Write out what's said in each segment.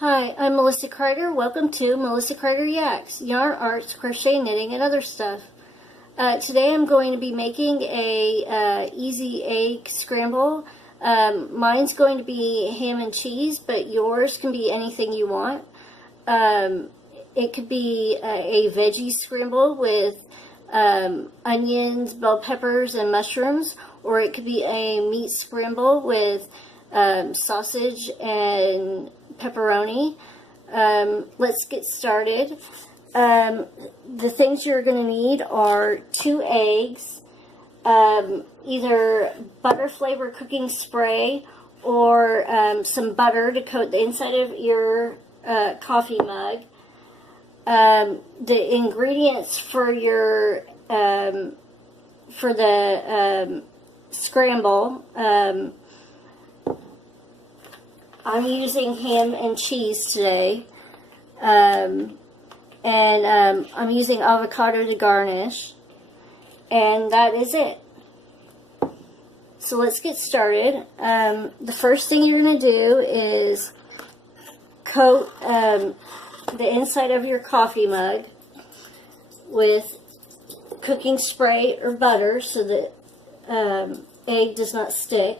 Hi, I'm Melissa Kreider. Welcome to Melissa Kreider Yaks, Yarn Arts, Crochet, Knitting, and other stuff. Today I'm going to be making a easy egg scramble. Mine's going to be ham and cheese, but yours can be anything you want. It could be a veggie scramble with onions, bell peppers, and mushrooms, or it could be a meat scramble with sausage and pepperoni. Let's get started. The things you're going to need are 2 eggs, either butter flavor cooking spray or some butter to coat the inside of your coffee mug. The ingredients for your scramble, I'm using ham and cheese today, and I'm using avocado to garnish, and that is it. So let's get started. The first thing you're going to do is coat the inside of your coffee mug with cooking spray or butter so that egg does not stick.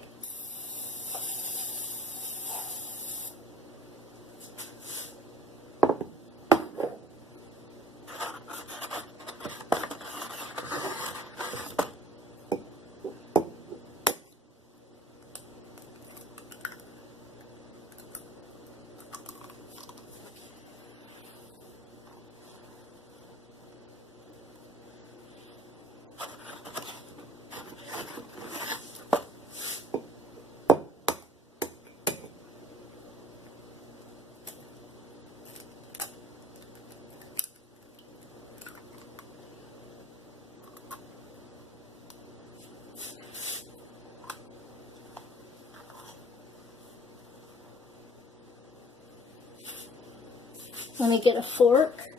Let me get a fork.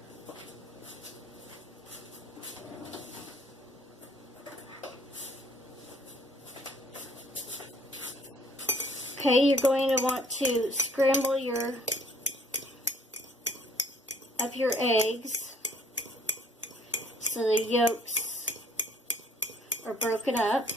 Okay, you're going to want to scramble up your eggs so the yolks are broken up.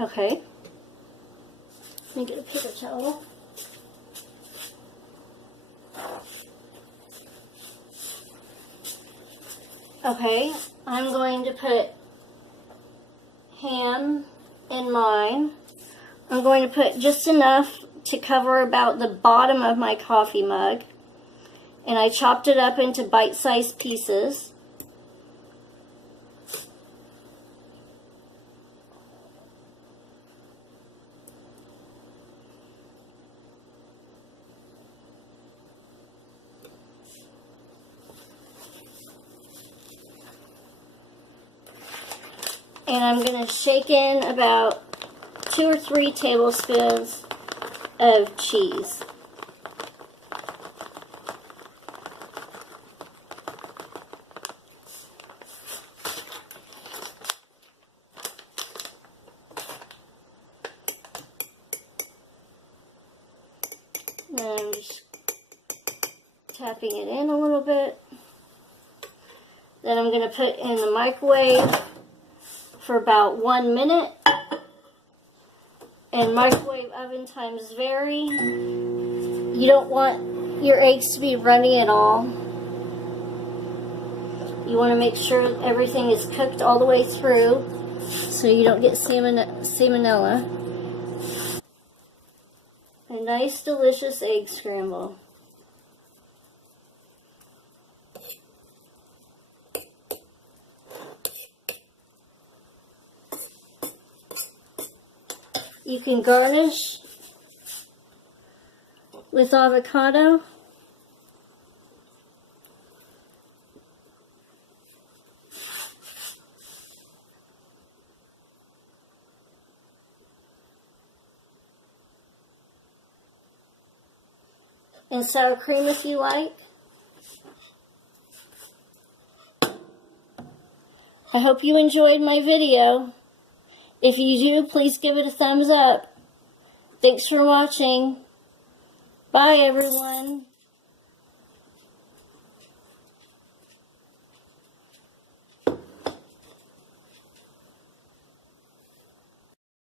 Okay, let me get a paper towel. Okay, I'm going to put ham in mine. I'm going to put just enough to cover about the bottom of my coffee mug, and I chopped it up into bite-sized pieces. And I'm going to shake in about 2 or 3 tablespoons of cheese. And I'm just tapping it in a little bit. Then I'm going to put in the microwave for about 1 minute, and microwave oven times vary. You don't want your eggs to be runny at all. You want to make sure everything is cooked all the way through so you don't get salmonella. A nice delicious egg scramble. You can garnish with avocado. And sour cream if you like. I hope you enjoyed my video. If you do, please give it a thumbs up. Thanks for watching. Bye, everyone.